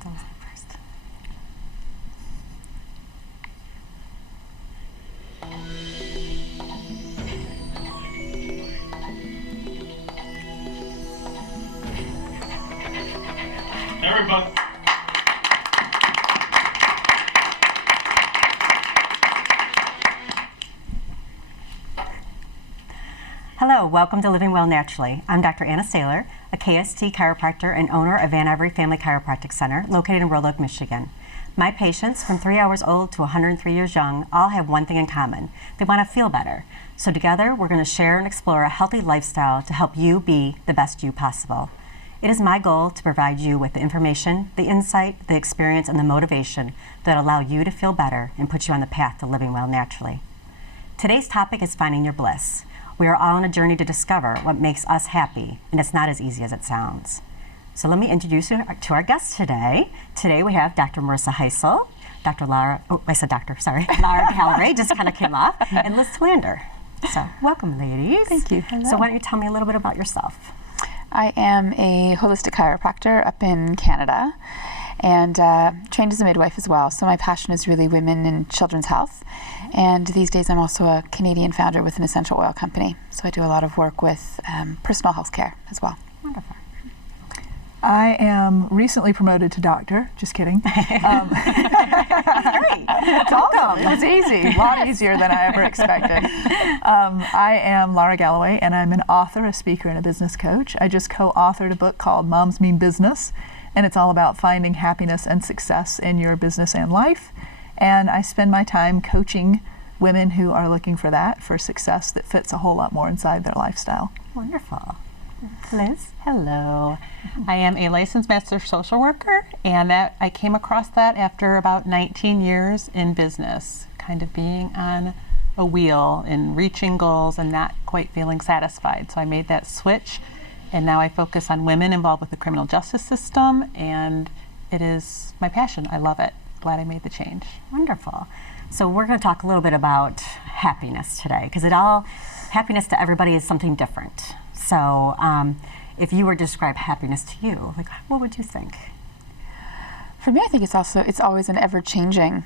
First. Everybody. Hello, welcome to Living Well Naturally. I'm Dr. Anna Saylor, a KST chiropractor and owner of Van Every Family Chiropractic Center located in Roanoke, Michigan. My patients, from 3 hours old to 103 years young, all have one thing in common. They want to feel better. So together, we're going to share and explore a healthy lifestyle to help you be the best you possible. It is my goal to provide you with the information, the insight, the experience, and the motivation that allow you to feel better and put you on the path to living well naturally. Today's topic is finding your bliss. We are all on a journey to discover what makes us happy, and it's not as easy as it sounds. So let me introduce you to our guests today. Today we have Dr. Marissa Heisel, Dr. Laura, oh, I said doctor, sorry, Laura Galloway, just kind of came off, and Liz Tlander. So welcome, ladies. Thank you. Hello. So why don't you tell me a little bit about yourself? I am a holistic chiropractor up in Canada and trained as a midwife as well. So my passion is really women and children's health. And these days I'm also a Canadian founder with an essential oil company. So I do a lot of work with personal health care as well. Wonderful. I am recently promoted to doctor. Just kidding. Great. It's awesome. It's easy. A lot easier than I ever expected. I am Laura Galloway, and I'm an author, a speaker, and a business coach. I just co-authored a book called Moms Mean Business, and it's all about finding happiness and success in your business and life. And I spend my time coaching women who are looking for that, for success that fits a whole lot more inside their lifestyle. Wonderful. Liz? Hello. I am a licensed master social worker, and I came across that after about 19 years in business, kind of being on a wheel and reaching goals and not quite feeling satisfied. So I made that switch, and now I focus on women involved with the criminal justice system, and it is my passion. I love it. Glad I made the change. Wonderful. So we're going to talk a little bit about happiness today, because happiness to everybody is something different. So if you were to describe happiness to you, like, what would you think? For me, I think it's always an ever-changing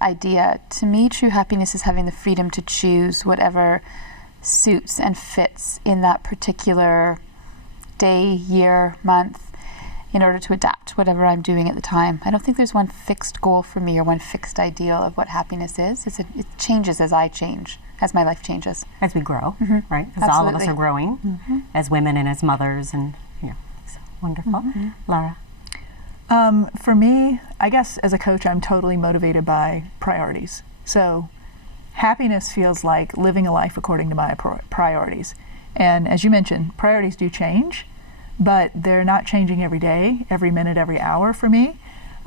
idea. To me, true happiness is having the freedom to choose whatever suits and fits in that particular day, year, month, in order to adapt to whatever I'm doing at the time. I don't think there's one fixed goal for me or one fixed ideal of what happiness is. It changes as I change, as my life changes. As we grow, Mm-hmm. right? Because all of us Absolutely. are growing as women and as mothers, and so wonderful. Mm-hmm. Laura? For me, I guess as a coach, I'm totally motivated by priorities. So happiness feels like living a life according to my priorities. And as you mentioned, priorities do change, but they're not changing every day, every minute, every hour for me.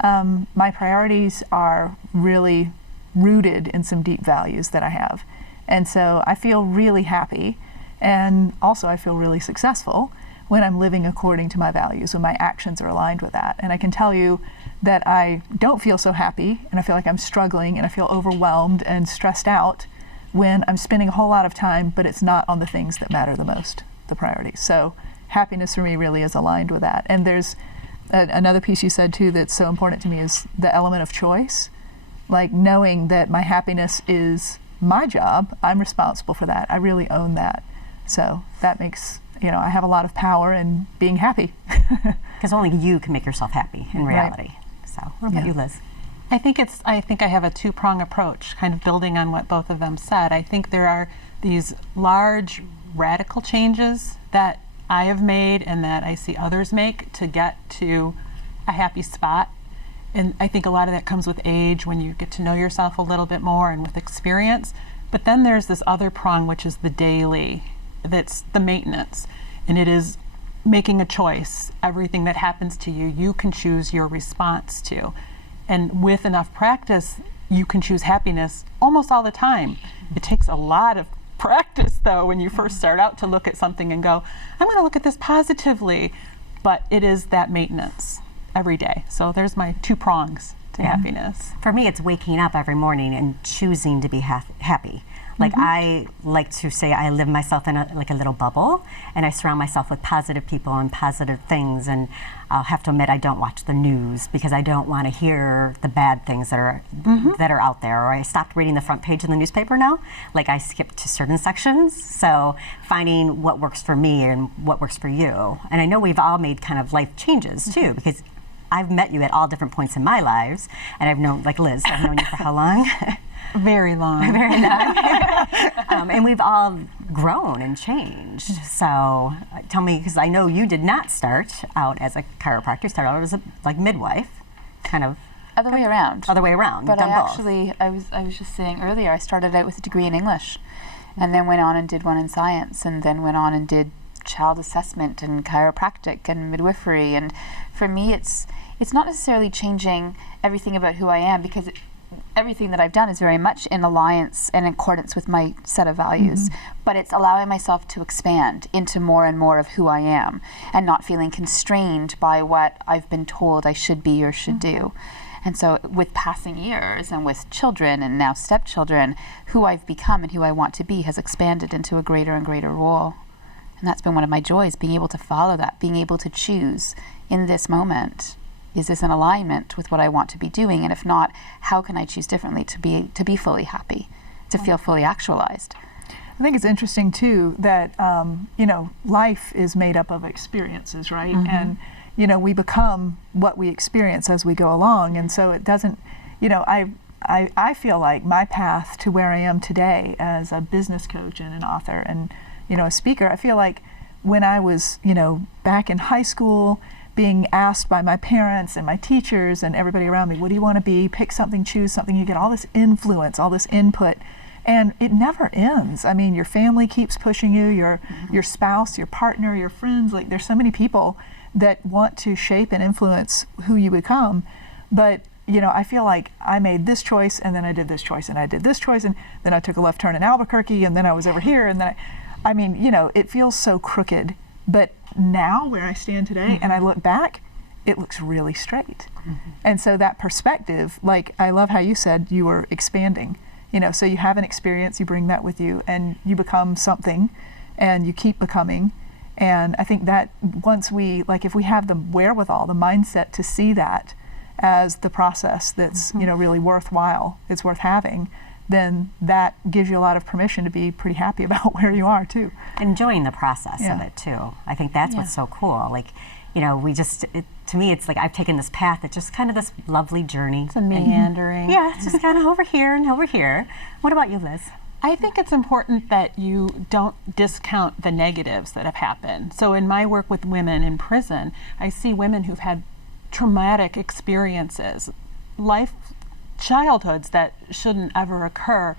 My priorities are really rooted in some deep values that I have. And so I feel really happy, and also I feel really successful when I'm living according to my values, when my actions are aligned with that. And I can tell you that I don't feel so happy, and I feel like I'm struggling, and I feel overwhelmed and stressed out when I'm spending a whole lot of time, but it's not on the things that matter the most, the priorities. So happiness for me really is aligned with that. And there's another piece you said too that's so important to me is the element of choice. Like knowing that my happiness is my job, I'm responsible for that. I really own that. So that makes, I have a lot of power in being happy. Because only you can make yourself happy in reality. Right. So what about you, Liz? I think I have a two-prong approach, kind of building on what both of them said. I think there are these large, radical changes that I have made and that I see others make to get to a happy spot. And I think a lot of that comes with age, when you get to know yourself a little bit more and with experience. But then there's this other prong, which is the daily, that's the maintenance. And it is making a choice. Everything that happens to you, you can choose your response to. And with enough practice, you can choose happiness almost all the time. It takes a lot of practice, though, when you first start out to look at something and go, I'm going to look at this positively. But it is that maintenance every day. So there's my two prongs to happiness. For me, it's waking up every morning and choosing to be happy. Like I like to say I live myself in like a little bubble, and I surround myself with positive people and positive things, and I'll have to admit I don't watch the news because I don't want to hear the bad things that are out there. Or I stopped reading the front page of the newspaper now. Like I skip to certain sections. So finding what works for me and what works for you. And I know we've all made kind of life changes too, because I've met you at all different points in my lives, and I've known, like Liz, I've known you for how long? Very long. Very long. And we've all grown and changed. So tell me, because I know you did not start out as a chiropractor, you started out as a midwife, kind of. Other way around. Other way around. But You've I done both. actually, I was just saying earlier, I started out with a degree in English, and then went on and did one in science, and then went on and did child assessment and chiropractic and midwifery. And for me, it's not necessarily changing everything about who I am, because everything that I've done is very much in alliance and in accordance with my set of values, but it's allowing myself to expand into more and more of who I am, and not feeling constrained by what I've been told I should be or should do. And so with passing years and with children and now stepchildren, who I've become and who I want to be has expanded into a greater and greater role. And that's been one of my joys, being able to follow that, being able to choose in this moment. Is this in alignment with what I want to be doing? And if not, how can I choose differently to be fully happy, to feel fully actualized? I think it's interesting too that life is made up of experiences, right? And we become what we experience as we go along, and so it doesn't. I feel like my path to where I am today as a business coach and an author and a speaker, I feel like when I was back in high school, being asked by my parents and my teachers and everybody around me, what do you want to be? Pick something, choose something. You get all this influence, all this input, and it never ends. I mean, your family keeps pushing you, your spouse, your partner, your friends. Like, there's so many people that want to shape and influence who you become. But I feel like I made this choice, and then I did this choice, and I did this choice, and then I took a left turn in Albuquerque, and then I was over here, and then I mean, it feels so crooked. But now, where I stand today, and I look back, it looks really straight. And so that perspective, like, I love how you said you were expanding. So you have an experience, you bring that with you, and you become something, and you keep becoming. And I think that once if we have the wherewithal, the mindset to see that as the process that's, really worthwhile, it's worth having, then that gives you a lot of permission to be pretty happy about where you are too. Enjoying the process of it too. I think that's what's so cool. Like, to me, it's like I've taken this path. It's just kind of this lovely journey. It's a meandering. Yeah, it's just kind of over here and over here. What about you, Liz? I think it's important that you don't discount the negatives that have happened. So in my work with women in prison, I see women who've had traumatic experiences, childhoods that shouldn't ever occur,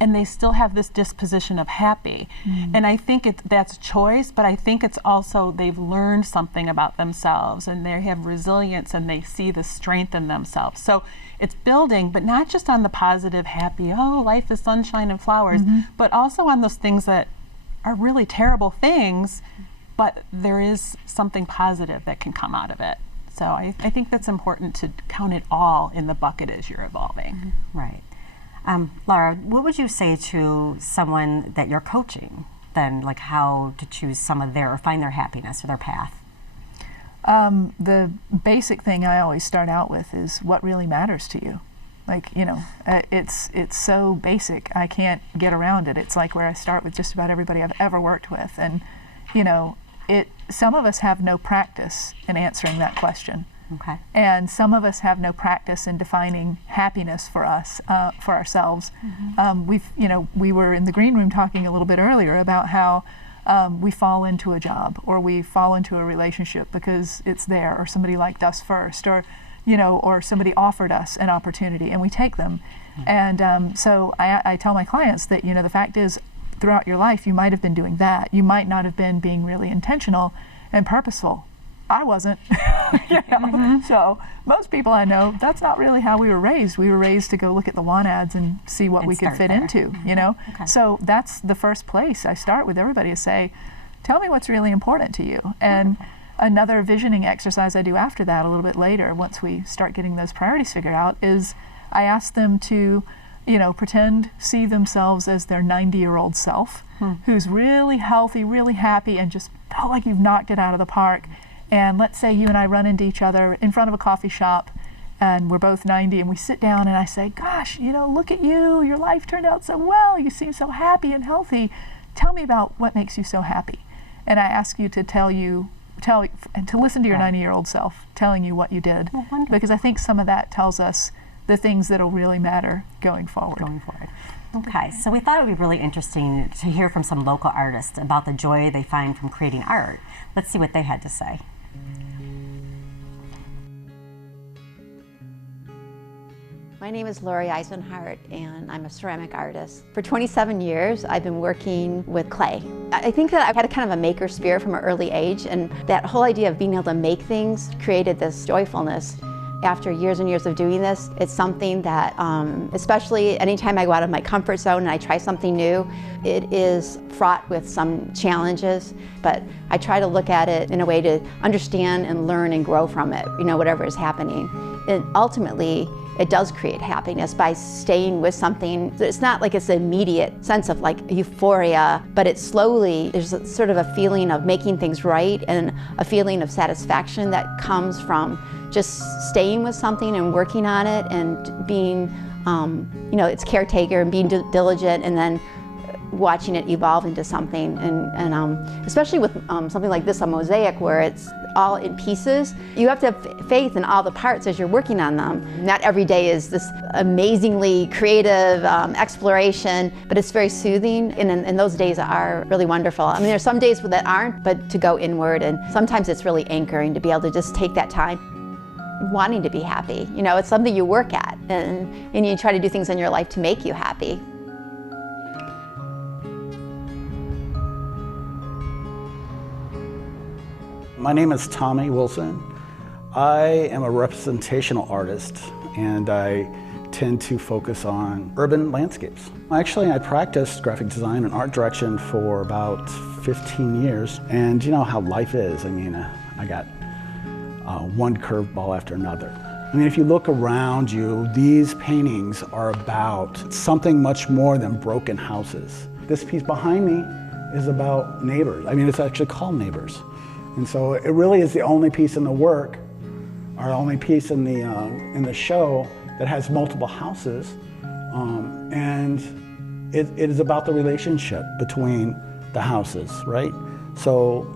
and they still have this disposition of happy. And I think that's a choice, but I think it's also they've learned something about themselves, and they have resilience, and they see the strength in themselves. So it's building, but not just on the positive, happy, life is sunshine and flowers, but also on those things that are really terrible things, but there is something positive that can come out of it. So I think that's important to count it all in the bucket as you're evolving. Right. Laura, what would you say to someone that you're coaching, then, like how to choose find their happiness or their path? The basic thing I always start out with is what really matters to you. Like, it's so basic, I can't get around it. It's like where I start with just about everybody I've ever worked with. And, some of us have no practice in answering that question. Okay. And some of us have no practice in defining happiness for us, for ourselves. We were in the green room talking a little bit earlier about how we fall into a job, or we fall into a relationship because it's there, or somebody liked us first, or or somebody offered us an opportunity, and we take them. And so I tell my clients that the fact is, throughout your life, you might have been doing that. You might not have been being really intentional and purposeful. I wasn't. So most people I know, that's not really how we were raised. We were raised to go look at the want ads and see what we could fit into, Okay. So that's the first place I start with everybody, to say, tell me what's really important to you. And another visioning exercise I do after that a little bit later, once we start getting those priorities figured out, is I ask them to see themselves as their 90-year-old self, who's really healthy, really happy, and just felt like you've knocked it out of the park. And let's say you and I run into each other in front of a coffee shop, and we're both 90, and we sit down and I say, gosh, look at you, your life turned out so well, you seem so happy and healthy. Tell me about what makes you so happy. And I ask you to and to listen to your 90-year-old self telling you what you did. Oh, because I think some of that tells us the things that'll really matter going forward. Okay, so we thought it would be really interesting to hear from some local artists about the joy they find from creating art. Let's see what they had to say. My name is Lori Eisenhart, and I'm a ceramic artist. For 27 years, I've been working with clay. I think that I've had a kind of a maker spirit from an early age, and that whole idea of being able to make things created this joyfulness. After years and years of doing this, it's something that, especially anytime I go out of my comfort zone and I try something new, it is fraught with some challenges, but I try to look at it in a way to understand and learn and grow from it, whatever is happening. And ultimately, it does create happiness by staying with something. It's not like it's an immediate sense of like euphoria, but it's slowly, there's a sort of a feeling of making things right and a feeling of satisfaction that comes from just staying with something and working on it and being, its caretaker and being diligent, and then watching it evolve into something. And especially with something like this, a mosaic, where it's all in pieces, you have to have faith in all the parts as you're working on them. Not every day is this amazingly creative exploration, but it's very soothing, and those days are really wonderful. I mean, there's some days that aren't, but to go inward, and sometimes it's really anchoring to be able to just take that time wanting to be happy. It's something you work at, and you try to do things in your life to make you happy. My name is Tommy Wilson. I am a representational artist, and I tend to focus on urban landscapes. Actually, I practiced graphic design and art direction for about 15 years, and you know how life is. I mean, I got one curveball after another. I mean, if you look around you, these paintings are about something much more than broken houses. This piece behind me is about neighbors. I mean, it's actually called Neighbors. And so it really is the only piece in the work, or the only piece in the show that has multiple houses, and it is about the relationship between the houses, right? So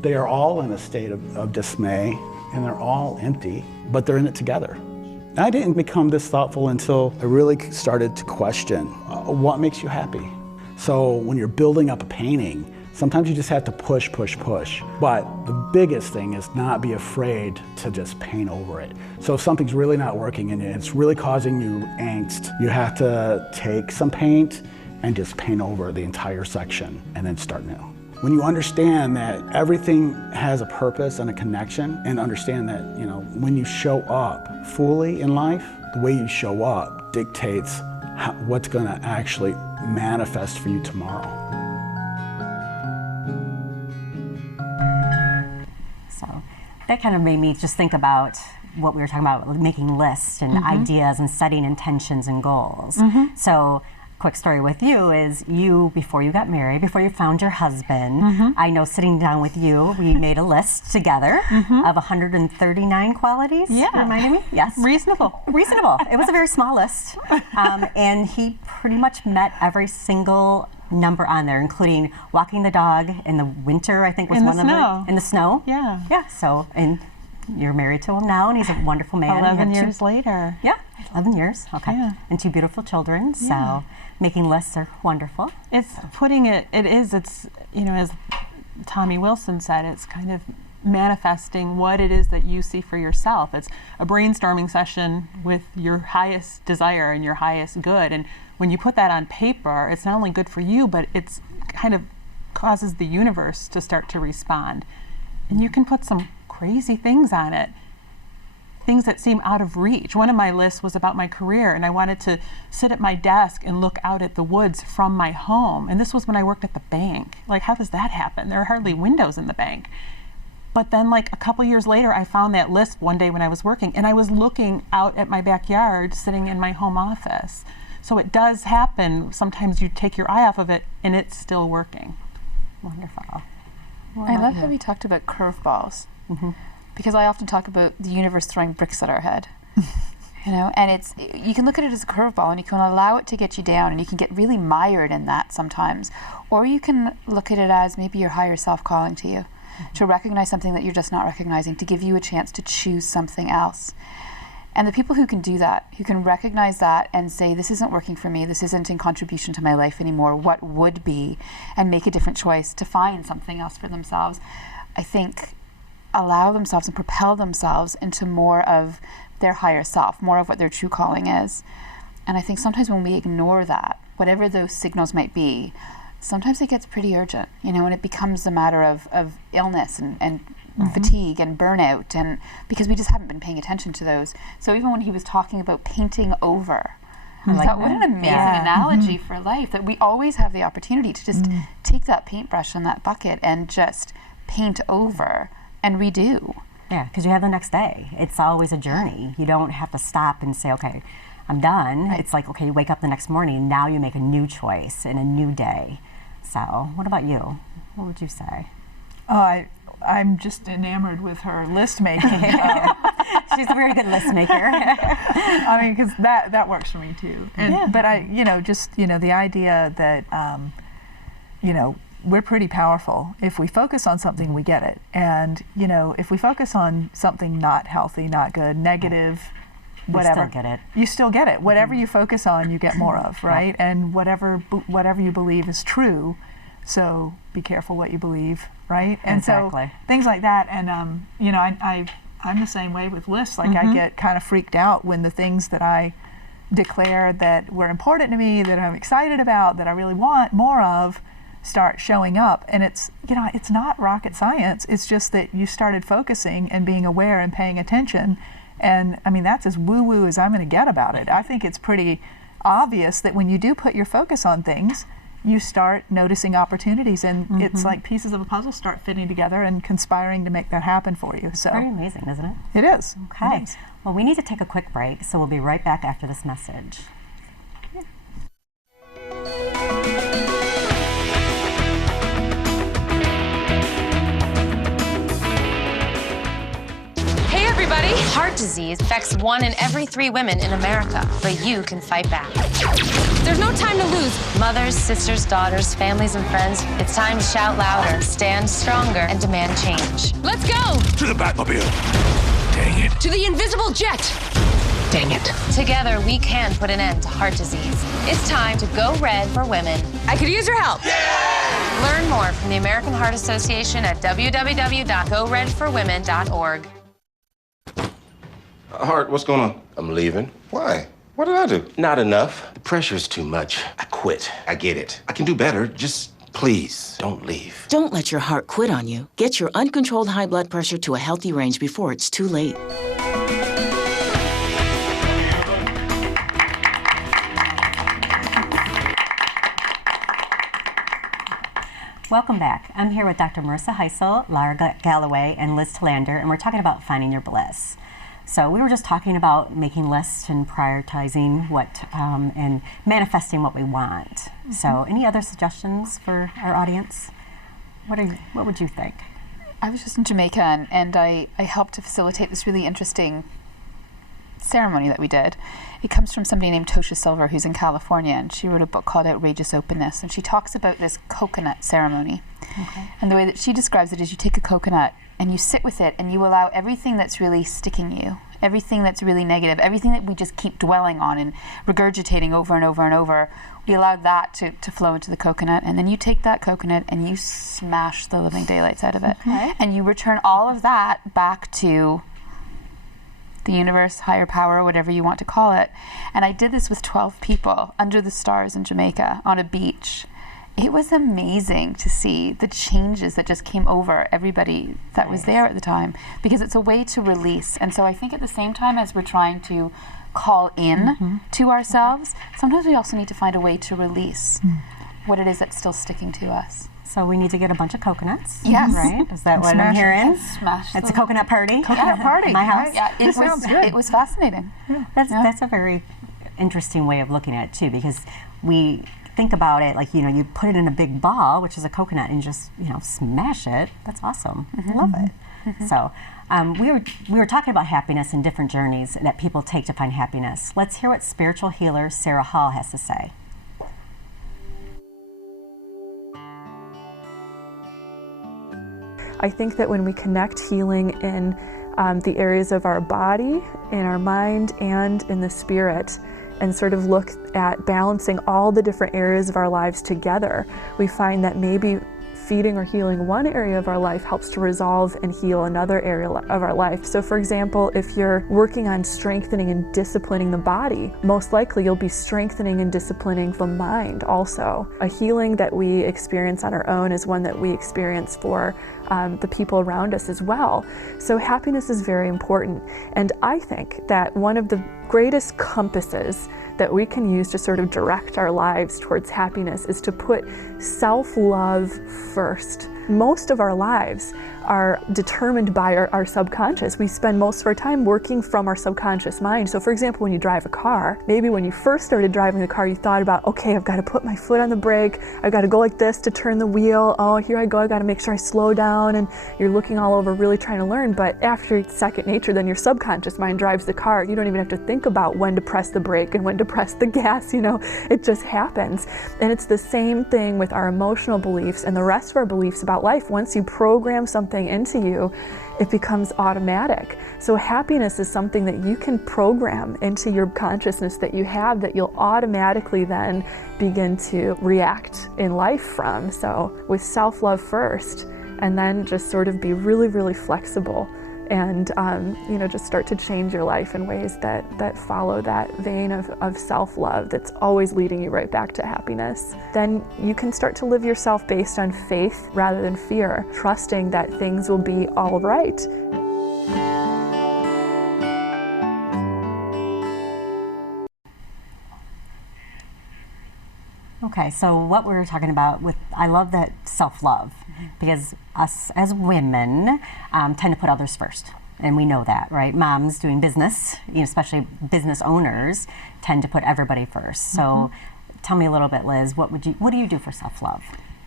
they are all in a state of dismay, and they're all empty, but they're in it together. And I didn't become this thoughtful until I really started to question what makes you happy. So when you're building up a painting, sometimes you just have to push. But the biggest thing is not be afraid to just paint over it. So if something's really not working and it's really causing you angst, you have to take some paint and just paint over the entire section and then start new. When you understand that everything has a purpose and a connection, and understand that, when you show up fully in life, the way you show up dictates what's gonna actually manifest for you tomorrow. So that kind of made me just think about what we were talking about, making lists and ideas and setting intentions and goals. So quick story with you is before you got married, before you found your husband, I know sitting down with you, we made a list together of 139 qualities. Yeah. Reminded me? Yes. Reasonable. It was a very small list. And he pretty much met every single number on there, including walking the dog in the winter, I think was one of them. In the snow. Yeah. Yeah. So, and you're married to him now, and he's a wonderful man. 11 years later. Yeah, 11 years. Okay. Yeah. And 2 beautiful children. Yeah. So making lists are wonderful. It's as Tommy Wilson said, it's kind of manifesting what it is that you see for yourself. It's a brainstorming session with your highest desire and your highest good. And when you put that on paper, it's not only good for you, but it's kind of causes the universe to start to respond. And you can put some crazy things on it, things that seem out of reach. One of my lists was about my career, and I wanted to sit at my desk and look out at the woods from my home. And this was when I worked at the bank. Like, how does that happen? There are hardly windows in the bank. But then like a couple years later, I found that list one day when I was working, and I was looking out at my backyard sitting in my home office. So it does happen. Sometimes you take your eye off of it and it's still working. Wonderful. I love how we talked about curveballs, because I often talk about the universe throwing bricks at our head. And you can look at it as a curveball, and you can allow it to get you down, and you can get really mired in that sometimes. Or you can look at it as maybe your higher self calling to you, to recognize something that you're just not recognizing, to give you a chance to choose something else. And the people who can do that, who can recognize that and say, this isn't working for me, this isn't in contribution to my life anymore, what would be, and make a different choice to find something else for themselves, I think allow themselves and propel themselves into more of their higher self, more of what their true calling is. And I think sometimes when we ignore that, whatever those signals might be, sometimes it gets pretty urgent, and it becomes a matter of illness and fatigue and burnout, and because we just haven't been paying attention to those. So even when he was talking about painting over, I thought, what an amazing analogy for life, that we always have the opportunity to just take that paintbrush and that bucket and just paint over and redo. Yeah, because you have the next day. It's always a journey. You don't have to stop and say, okay, I'm done. Right. It's like, okay, you wake up the next morning and now you make a new choice and a new day. So what about you? What would you say? I'm just enamored with her list making. She's a very good list maker. I mean, because that works for me too. And, But the idea that, we're pretty powerful. If we focus on something, we get it. And, if we focus on something not healthy, not good, negative, whatever, You still get it. You still get it. Whatever you focus on, you get more of, right? And whatever you believe is true. So be careful what you believe, right? And Exactly. so things like that. And I'm the same way with lists. Like I get kind of freaked out when the things that I declare that were important to me, that I'm excited about, that I really want more of, start showing up. And it's not rocket science. It's just that you started focusing and being aware and paying attention. And I mean, that's as woo-woo as I'm going to get about it. I think it's pretty obvious that when you do put your focus on things, you start noticing opportunities, and it's like pieces of a puzzle start fitting together and conspiring to make that happen for you. So Very amazing, isn't it? it is. Okay. It is. Well, we need to take a quick break, so we'll be right back after this message. Hey everybody! Heart disease affects 1 in every 3 women in America, but you can fight back. There's no time to lose. Mothers, sisters, daughters, families, and friends, it's time to shout louder, stand stronger, and demand change. Let's go! To the Batmobile. Dang it. To the invisible jet! Dang it. Together, we can put an end to heart disease. It's time to go red for women. I could use your help. Learn more from the American Heart Association at www.goredforwomen.org. Hart, what's going on? I'm leaving. Why? What did I do? Not enough. The pressure's too much. I quit. I get it. I can do better. Just please don't leave. Don't let your heart quit on you. Get your uncontrolled high blood pressure to a healthy range before it's too late. Welcome back. I'm here with Dr. Marissa Heisel, Lara Galloway, and Liz Talander, and we're talking about finding your bliss. So we were just talking about making lists and prioritizing what and manifesting what we want. So any other suggestions for our audience? What would you think? I was just in Jamaica, and I helped to facilitate this really interesting ceremony that we did. It comes from somebody named Tosha Silver, who's in California, and she wrote a book called Outrageous Openness, and she talks about this coconut ceremony. Okay. And the way that she describes it is you take a coconut and you sit with it and you allow everything that's really sticking you, everything that's really negative, everything that we just keep dwelling on and regurgitating over and over and over, we allow that to flow into the coconut, and then you take that coconut and you smash the living daylights out of it. Okay. And you return all of that back to the universe, higher power, whatever you want to call it. And I did this with 12 people under the stars in Jamaica on a beach. It was amazing to see the changes that just came over everybody that was there at the time, because it's a way to release. And so I think at the same time as we're trying to call in to ourselves, sometimes we also need to find a way to release. what it is that's still sticking to us. So we need to get a bunch of coconuts. Yes. Right? Is that what I'm hearing? Smash It's a them. coconut party. Coconut party. My house. Right? Yeah, This sounds good. it was fascinating. That's a very interesting way of looking at it too, because we think about it like, you put it in a big ball, which is a coconut, and just, smash it. That's awesome. I love it. So we were talking about happiness and different journeys that people take to find happiness. Let's hear what spiritual healer Sarah Hall has to say. I think that when we connect healing in the areas of our body, in our mind, and in the spirit, and sort of look at balancing all the different areas of our lives together, we find that maybe feeding or healing one area of our life helps to resolve and heal another area of our life. So for example, if you're working on strengthening and disciplining the body, most likely you'll be strengthening and disciplining the mind also. A healing that we experience on our own is one that we experience for the people around us as well. So happiness is very important. And I think that one of the greatest compasses that we can use to sort of direct our lives towards happiness is to put self-love first. Most of our lives are determined by our subconscious. We spend most of our time working from our subconscious mind. So for example, when you drive a car, maybe when you first started driving the car, you thought about, okay, I've got to put my foot on the brake, I've got to go like this to turn the wheel, oh, here I go, I got to make sure I slow down, and you're looking all over really trying to learn. But after it's second nature, then your subconscious mind drives the car. You don't even have to think about when to press the brake and when to press the gas, it just happens. And it's the same thing with our emotional beliefs and the rest of our beliefs about life. Once you program something into you, it becomes automatic. So happiness is something that you can program into your consciousness that you have, that you'll automatically then begin to react in life from. So with self-love first, and then just sort of be really, really flexible and just start to change your life in ways that follow that vein of self-love that's always leading you right back to happiness. Then you can start to live yourself based on faith rather than fear, trusting that things will be all right. Okay, so what we were talking about I love that self-love, because us as women tend to put others first, and we know that, right? Moms doing business, especially business owners, tend to put everybody first. So tell me a little bit, Liz, what do you do for self-love?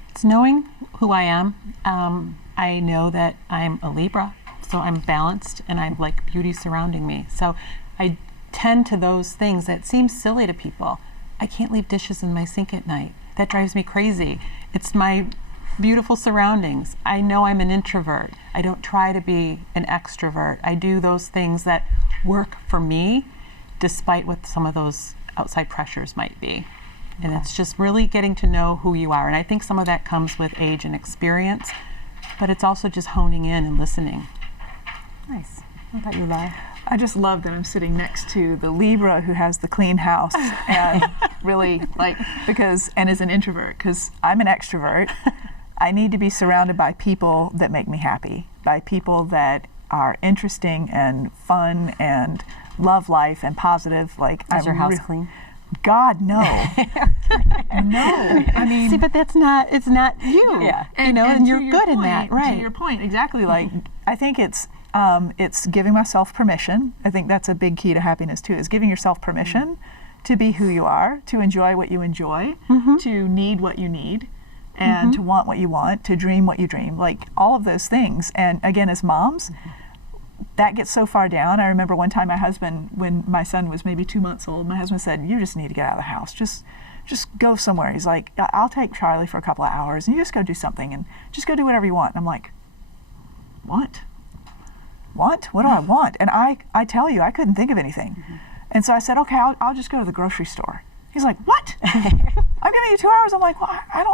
It's knowing who I am. I know that I'm a Libra, so I'm balanced and I like beauty surrounding me. So I tend to those things that seem silly to people. I can't leave dishes in my sink at night. That drives me crazy. It's my beautiful surroundings. I know I'm an introvert. I don't try to be an extrovert. I do those things that work for me, despite what some of those outside pressures might be. And it's just really getting to know who you are. And I think some of that comes with age and experience, but it's also just honing in and listening. Nice. What about you, Laura? I just love that I'm sitting next to the Libra who has the clean house and really and is an introvert, because I'm an extrovert. I need to be surrounded by people that make me happy, by people that are interesting and fun and love life and positive. Is your house clean? God, no. No. I mean, see, but it's not you. Yeah. And you're good in that, right? To your point, exactly. I think it's giving myself permission. I think that's a big key to happiness too, is giving yourself permission to be who you are, to enjoy what you enjoy, to need what you need, and to want what you want, to dream what you dream, all of those things. And again, as moms, that gets so far down. I remember one time my husband, when my son was maybe 2 months old, my husband said, "You just need to get out of the house. Just go somewhere." He's like, "I'll take Charlie for a couple of hours and you just go do something and just go do whatever you want." And I'm like, "What? What do I want?" And I tell you, I couldn't think of anything. And so I said, "Okay, I'll just go to the grocery store." He's like, "What? I'm giving you 2 hours." I'm like, "Well,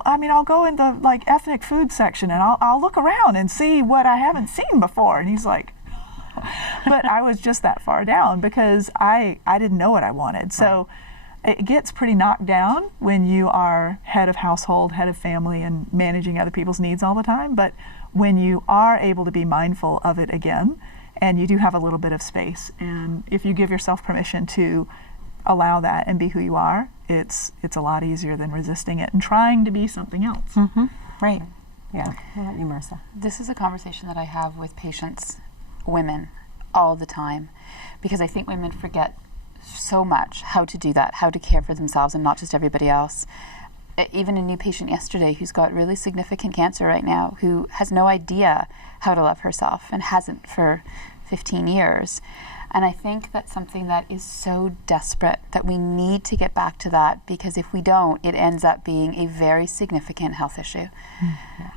I'll go in the ethnic food section and I'll look around and see what I haven't seen before." And he's like, but I was just that far down because I didn't know what I wanted. So it gets pretty knocked down when you are head of household, head of family, and managing other people's needs all the time. But when you are able to be mindful of it again, and you do have a little bit of space, and if you give yourself permission to allow that and be who you are, it's a lot easier than resisting it and trying to be something else. Right. Yeah. What about you, Marissa? This is a conversation that I have with patients, women, all the time, because I think women forget so much how to do that, how to care for themselves and not just everybody else. Even a new patient yesterday who's got really significant cancer right now, who has no idea how to love herself and hasn't for 15 years. And I think that's something that is so desperate that we need to get back to that, because if we don't, it ends up being a very significant health issue.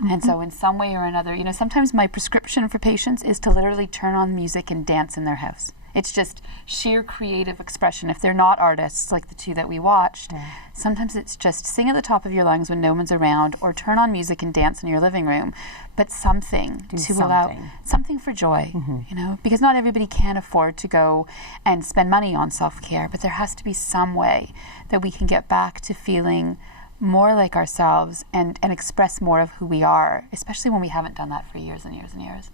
And so in some way or another, sometimes my prescription for patients is to literally turn on music and dance in their house. It's just sheer creative expression. If they're not artists like the two that we watched, sometimes it's just sing at the top of your lungs when no one's around, or turn on music and dance in your living room, but something allow something for joy, because not everybody can afford to go and spend money on self-care, but there has to be some way that we can get back to feeling more like ourselves and express more of who we are, especially when we haven't done that for years and years and years.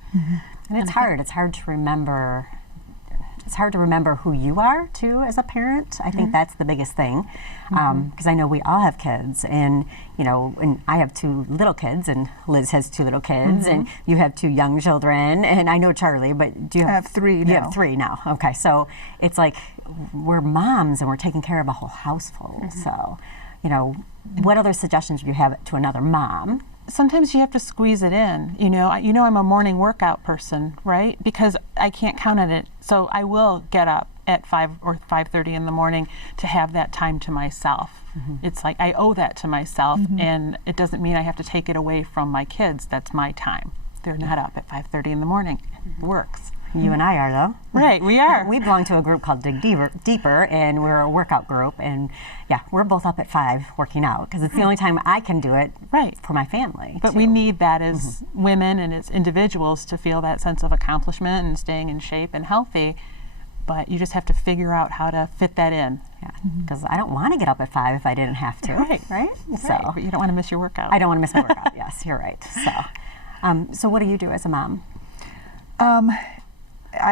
And it's hard. It's hard to remember. It's hard to remember who you are, too, as a parent. I think that's the biggest thing, because I know we all have kids, and and I have 2 little kids, and Liz has 2 little kids, and you have 2 young children, and I know Charlie, but do you have 3 now? You have 3 now. Okay, so it's like we're moms, and we're taking care of a whole house full. So, what other suggestions would you have to another mom? Sometimes you have to squeeze it in. I'm a morning workout person, right? Because I can't count on it. So I will get up at 5 or 5:30 in the morning to have that time to myself. It's like I owe that to myself, and it doesn't mean I have to take it away from my kids. That's my time. They're not up at 5:30 in the morning. It works. You and I are, though. Right, we are. We belong to a group called Dig Deeper, and we're a workout group. And yeah, we're both up at 5 working out, because it's the only time I can do it for my family. But we need that as women and as individuals to feel that sense of accomplishment and staying in shape and healthy. But you just have to figure out how to fit that in. Yeah, because I don't want to get up at 5 if I didn't have to. Right? So but you don't want to miss your workout. I don't want to miss my workout. Yes, you're right. So what do you do as a mom?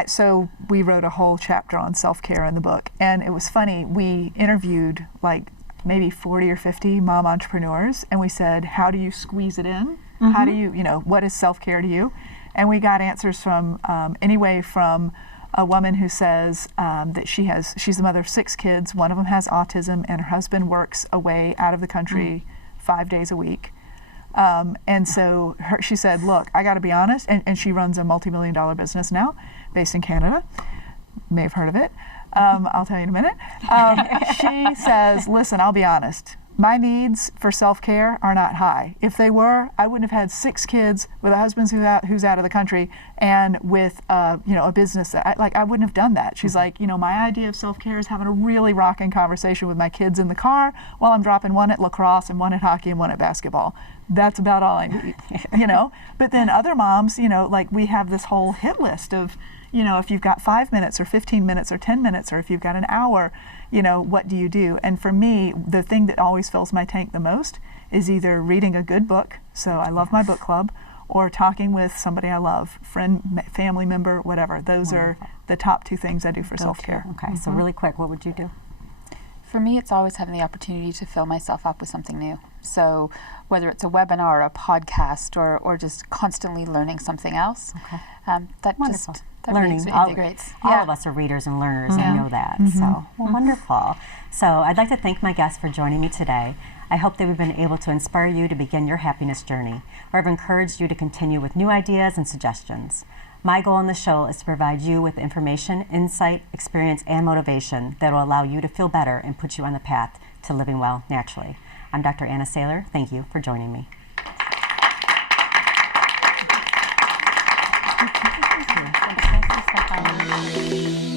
So we wrote a whole chapter on self-care in the book, and it was funny. We interviewed like maybe 40 or 50 mom entrepreneurs, and we said, how do you squeeze it in? How do you, what is self-care to you? And we got answers from anyway from a woman who says that she's the mother of 6 kids. One of them has autism, and her husband works away out of the country 5 days a week. And so she said, look, I got to be honest, and she runs a multi-million-dollar business now based in Canada. May have heard of it. I'll tell you in a minute. She says, listen, I'll be honest. My needs for self-care are not high. If they were, I wouldn't have had 6 kids with a husband who's out of the country, and with a business that I wouldn't have done that. She's like, my idea of self-care is having a really rocking conversation with my kids in the car while I'm dropping one at lacrosse and one at hockey and one at basketball. That's about all I need, But then other moms, like we have this whole hit list of, if you've got 5 minutes or 15 minutes or 10 minutes, or if you've got an hour, what do you do? And for me, the thing that always fills my tank the most is either reading a good book, so I love my book club, or talking with somebody I love, friend, family member, whatever. Those are the top 2 things I do for self-care. Okay, so really quick, what would you do? For me, it's always having the opportunity to fill myself up with something new. So whether it's a webinar, a podcast, or just constantly learning something else, that Wonderful. That learning. integrates. All of us are readers and learners, I know that. So wonderful. So I'd like to thank my guests for joining me today. I hope that we've been able to inspire you to begin your happiness journey, or have encouraged you to continue with new ideas and suggestions. My goal on the show is to provide you with information, insight, experience, and motivation that will allow you to feel better and put you on the path to living well naturally. I'm Dr. Anna Saylor. Thank you for joining me. Thank you.